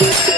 thank you